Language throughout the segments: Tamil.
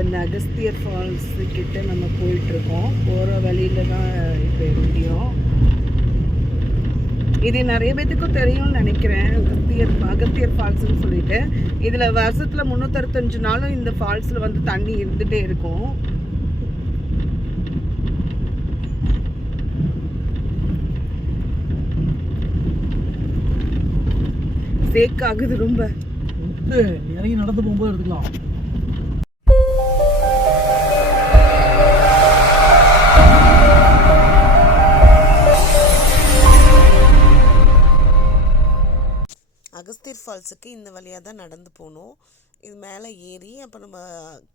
இப்போ இந்த அகஸ்தியர் ஃபால்ஸு கிட்டே நம்ம போயிட்டுருக்கோம். போகிற வழியில தான் இப்போ வீடியோ இது நிறைய பேத்துக்கும் தெரியும்னு நினைக்கிறேன். அகஸ்தியர் அகஸ்தியர் ஃபால்ஸ்னு சொல்லிட்டு. இதில் வருஷத்தில் முந்நூற்றறுபத்தஞ்சு நாளும் இந்த ஃபால்ஸில் வந்து தண்ணி இருந்துகிட்டே இருக்கும். சேக் ஆகுது ரொம்ப. இறங்கி நடந்து போகும்போது எடுத்துக்கலாம். ஃபால்ஸுக்கு இந்த வழியாக தான் நடந்து போகணும். இது மேலே ஏறி அப்போ நம்ம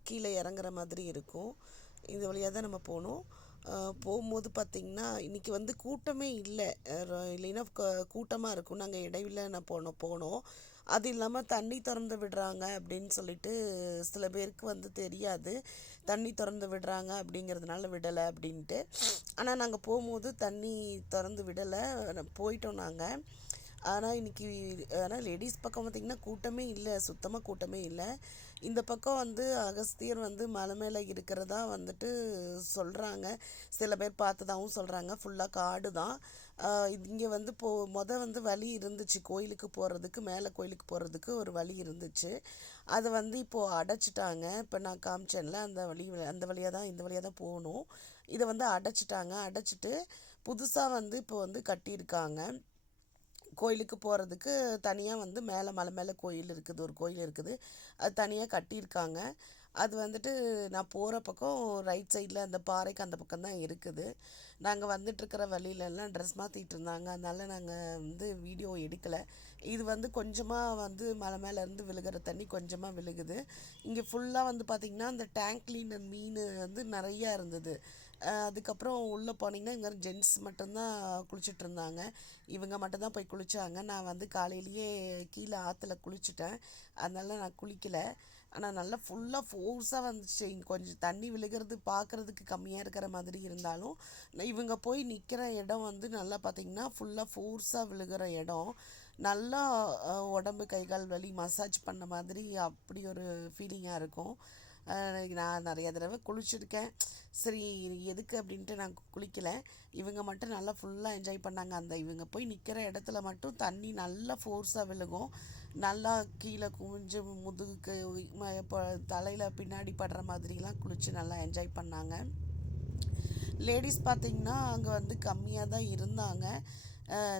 கீழே இறங்குற மாதிரி இருக்கும். இந்த வழியாக தான் நம்ம போகணும். போகும்போது பார்த்திங்கன்னா இன்றைக்கி வந்து கூட்டமே இல்லை. இல்லைன்னா கூட்டமாக இருக்கும். நாங்கள் இடையில நான் போனோம் போனோம். அது இல்லாமல் தண்ணி திறந்து விடுறாங்க அப்படின்னு சொல்லிட்டு சில பேருக்கு வந்து தெரியாது. தண்ணி திறந்து விடுறாங்க அப்படிங்கிறதுனால விடலை அப்படின்ட்டு. ஆனால் நாங்கள் போகும்போது தண்ணி திறந்து விடலை. போயிட்டோம் நாங்கள் ஆனால் இன்னைக்கு ஆனால் லேடிஸ் பக்கம் பார்த்திங்கன்னா கூட்டமே இல்லை. சுத்தமாக கூட்டமே இல்லை. இந்த பக்கம் வந்து அகஸ்தியர் வந்து மலை மேலே இருக்கிறதா வந்துட்டு சொல்கிறாங்க சில பேர் பார்த்ததாகவும் சொல்கிறாங்க ஃபுல்லாக காடு தான். இங்கே வந்து போ மொதல் வந்து வழி இருந்துச்சு. கோயிலுக்கு போகிறதுக்கு மேலே கோயிலுக்கு போகிறதுக்கு ஒரு வழி இருந்துச்சு. அதை வந்து இப்போது அடைச்சிட்டாங்க. இப்போ நான் காமிச்சேன்ல அந்த வழி அந்த வழியாக தான் இந்த வழியாக தான் போகணும். இதை வந்து அடைச்சிட்டாங்க. அடைச்சிட்டு புதுசாக வந்து இப்போ வந்து கட்டியிருக்காங்க. கோயிலுக்கு போகிறதுக்கு தனியாக வந்து மேலே மலை மேலே கோயில் இருக்குது ஒரு கோயில் இருக்குது. அது தனியாக கட்டியிருக்காங்க. அது வந்துட்டு நான் போகிற பக்கம் ரைட் சைடில் அந்த பாறைக்கு அந்த பக்கம் தான் இருக்குது. நாங்கள் வந்துட்டுருக்கிற வழியிலலாம் ட்ரெஸ் மாற்றிட்டு இருந்தாங்க அதனால் நாங்கள் வந்து வீடியோ எடுக்கலை. இது வந்து கொஞ்சமாக வந்து மலை மேலேருந்து விழுகிற தண்ணி கொஞ்சமாக விழுகுது. இங்கே ஃபுல்லாக வந்து பார்த்திங்கன்னா அந்த டேங்க் மீன் வந்து நிறையா இருந்தது. அதுக்கப்புறம் உள்ளே போனீங்கன்னா இவங்க ஜென்ட்ஸ் மட்டும்தான் குளிச்சுட்டு இருந்தாங்க இவங்க மட்டும்தான் போய் குளித்தாங்க நான் வந்து காலையிலேயே கீழே ஆற்றுல குளிச்சுட்டேன். அதனால் நான் குளிக்கலை. ஆனால் நல்லா ஃபுல்லாக ஃபோர்ஸாக வந்துச்சு. கொஞ்சம் தண்ணி விழுகிறது பார்க்குறதுக்கு கம்மியாக இருக்கிற மாதிரி இருந்தாலும் இவங்க போய் நிற்கிற இடம் வந்து நல்லா பார்த்திங்கன்னா ஃபுல்லாக ஃபோர்ஸாக விழுகிற இடம். நல்லா உடம்பு கை கால் வலி மசாஜ் பண்ண மாதிரி அப்படி ஒரு ஃபீலிங்காக இருக்கும். நான் நிறைய தடவை குளிச்சிருக்கேன். சரி எதுக்கு அப்படின்ட்டு நான் குளிக்கலை. இவங்க மட்டும் நல்லா ஃபுல்லாக என்ஜாய் பண்ணாங்க. அந்த இவங்க போய் நிற்கிற இடத்துல மட்டும் தண்ணி நல்லா ஃபோர்ஸாக விழுகும். நல்லா கீழே குமிஞ்சு முதுகுக்கு இப்போ தலையில் பின்னாடி படுற மாதிரிலாம் குளித்து நல்லா என்ஜாய் பண்ணாங்க. லேடிஸ் பார்த்திங்கன்னா அங்கே வந்து கம்மியாக தான் இருந்தாங்க.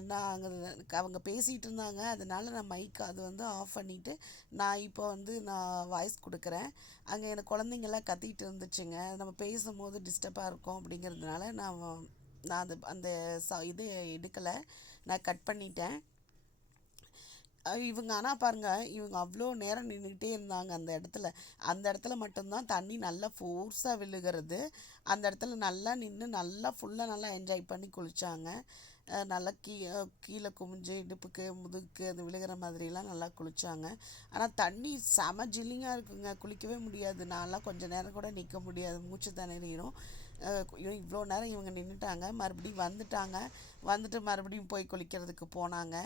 நான் அங்கே அவங்க பேசிகிட்டு இருந்தாங்க. அதனால் நான் மைக் அது வந்து ஆஃப் பண்ணிவிட்டு நான் இப்போ வந்து நான் வாய்ஸ் கொடுக்குறேன். அங்கே எனக்கு குழந்தைங்கெல்லாம் கத்திக்கிட்டு இருந்துச்சுங்க. நம்ம பேசும்போது டிஸ்டர்பாக இருக்கும் அப்படிங்கிறதுனால நான் நான் அது அந்த ச இது எடுக்கலை. நான் கட் பண்ணிட்டேன். இவங்க ஆனால் பாருங்கள் இவங்க அவ்வளோ நேரம் நின்றுக்கிட்டே இருந்தாங்க அந்த இடத்துல. அந்த இடத்துல மட்டும்தான் தண்ணி நல்லா ஃபோர்ஸாக விழுகிறது. அந்த இடத்துல நல்லா நின்று நல்லா ஃபுல்லாக நல்லா என்ஜாய் பண்ணி குளித்தாங்க நல்லா கீ கீழே குமிஞ்சு இடுப்புக்கு முதுகுக்கு அது விழுகிற மாதிரிலாம் நல்லா குளித்தாங்க ஆனால் தண்ணி செம ஜில்லிங்காக இருக்குங்க. குளிக்கவே முடியாது. நான்லாம் கொஞ்சம் நேரம் கூட நிற்க முடியாது. மூச்சு திணறிடும் இவ்வளோ நேரம் இவங்க நின்றுட்டாங்க மறுபடியும் வந்துட்டாங்க. வந்துட்டு மறுபடியும் போய் குளிக்கிறதுக்கு போனாங்க.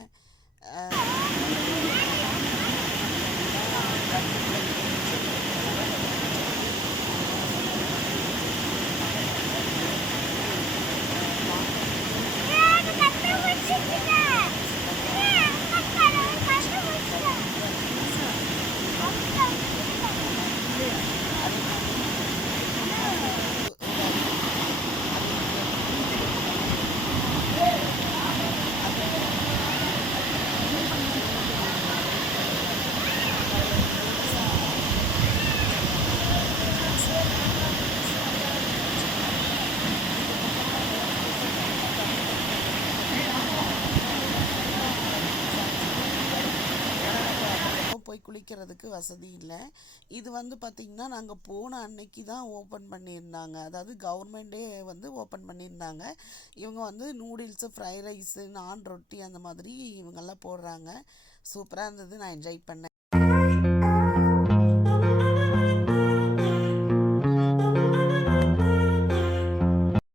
போய் குளிக்கிறதுக்கு வசதி இல்லை. இது வந்து பார்த்திங்கன்னா நாங்கள் போன அன்னைக்கு தான் ஓப்பன் பண்ணியிருந்தாங்க. அதாவது கவர்மெண்ட்டே வந்து ஓப்பன் பண்ணியிருந்தாங்க. இவங்க வந்து நூடுல்ஸு ஃப்ரைட் ரைஸு நான் ரொட்டி அந்த மாதிரி இவங்கெல்லாம் போடுறாங்க. சூப்பராக இருந்தது. நான் என்ஜாய் பண்ணேன்.